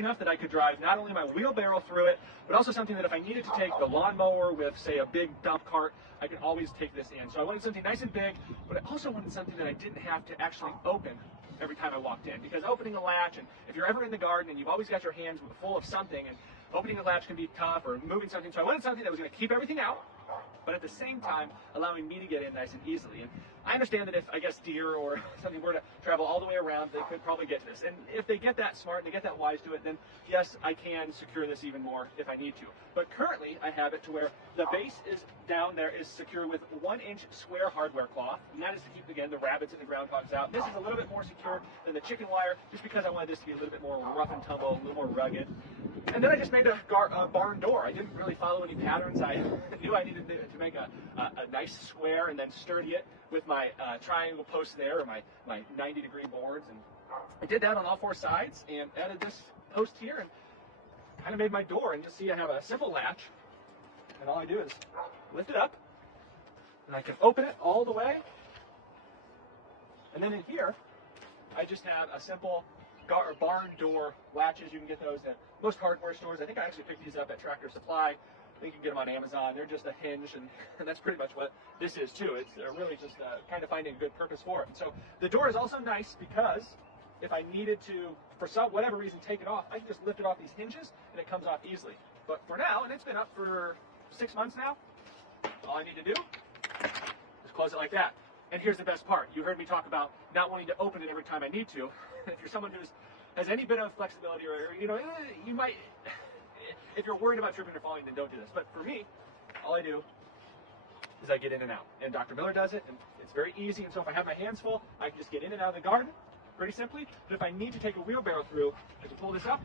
enough that I could drive not only my wheelbarrow through it, but also something that if I needed to take the lawnmower with, say, a big dump cart, I could always take this in. So I wanted something nice and big, but I also wanted something that I didn't have to actually open every time I walked in. Because opening a latch, and if you're ever in the garden and you've always got your hands full of something, and opening a latch can be tough, or moving something, so I wanted something that was going to keep everything out, but at the same time allowing me to get in nice and easily. And I understand that if, I guess, deer or something were to travel all the way around, they could probably get to this. And if they get that smart and they get that wise to it, then yes, I can secure this even more if I need to. But currently, I have it to where the base is down there is secure with 1-inch square hardware cloth, and that is to keep, again, the rabbits and the groundhogs out. This is a little bit more secure than the chicken wire, just because I wanted this to be a little bit more rough and tumble, a little more rugged. And then I just made a barn door. I didn't really follow any patterns. I knew I needed to make a nice square and then sturdy it with my triangle posts there, or my 90-degree boards. And I did that on all 4 sides and added this post here and kind of made my door. And just see I have a simple latch, and all I do is lift it up, and I can open it all the way. And then in here, I just have a simple barn door latches. You can get those at most hardware stores. I think I actually picked these up at Tractor Supply. I think you can get them on Amazon. They're just a hinge, and that's pretty much what this is too. It's really just kind of finding a good purpose for it. And so the door is also nice because if I needed to, for whatever reason, take it off, I can just lift it off these hinges and it comes off easily. But for now, and it's been up for 6 months now, all I need to do is close it like that. And here's the best part. You heard me talk about not wanting to open it every time I need to. If you're someone who has any bit of flexibility, or you might, if you're worried about tripping or falling, then don't do this. But for me, all I do is I get in and out. And Dr. Miller does it, and it's very easy. And so if I have my hands full, I can just get in and out of the garden pretty simply. But if I need to take a wheelbarrow through, I can pull this up,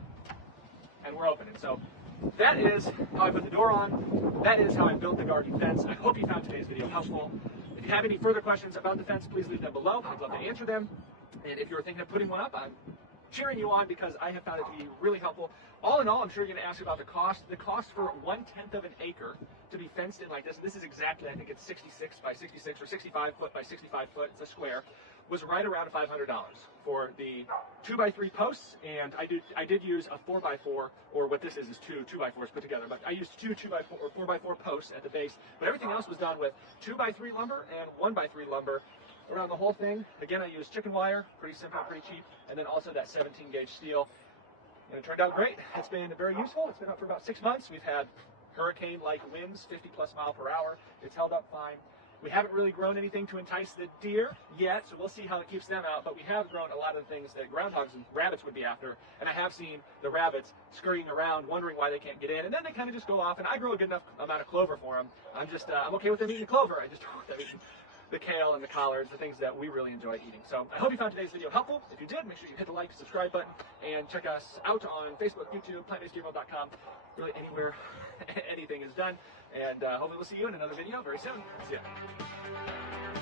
and we're open. And so that is how I put the door on. That is how I built the garden fence. I hope you found today's video helpful. If you have any further questions about the fence, please leave them below. I'd love to answer them. And if you're thinking of putting one up, I'm cheering you on because I have found it to be really helpful. All in all, I'm sure you're going to ask about the cost. The cost for 1/10 of an acre to be fenced in like this, and this is exactly, I think it's 66 by 66 or 65 foot by 65 foot, it's a square, was right around $500 for the 2x3 posts. And I did use a 4x4, or what this is 2 2x4s put together, but I used 2 2x4 or 4x4 posts at the base, but everything else was done with 2x3 lumber and 1x3 lumber around the whole thing. Again, I used chicken wire, pretty simple, pretty cheap, and then also that 17 gauge steel. And it turned out great. It's been very useful. It's been up for about 6 months. We've had hurricane-like winds, 50+ miles per hour. It's held up fine. We haven't really grown anything to entice the deer yet, so we'll see how it keeps them out, but we have grown a lot of things that groundhogs and rabbits would be after, and I have seen the rabbits scurrying around, wondering why they can't get in, and then they kind of just go off, and I grow a good enough amount of clover for them. I'm okay with them eating clover. I just don't want them eating the kale and the collards, the things that we really enjoy eating. So I hope you found today's video helpful. If you did, make sure you hit the like, subscribe button, and check us out on Facebook, YouTube, plantbasedgearmo.com. Really anywhere anything is done. And hopefully we'll see you in another video very soon. See ya.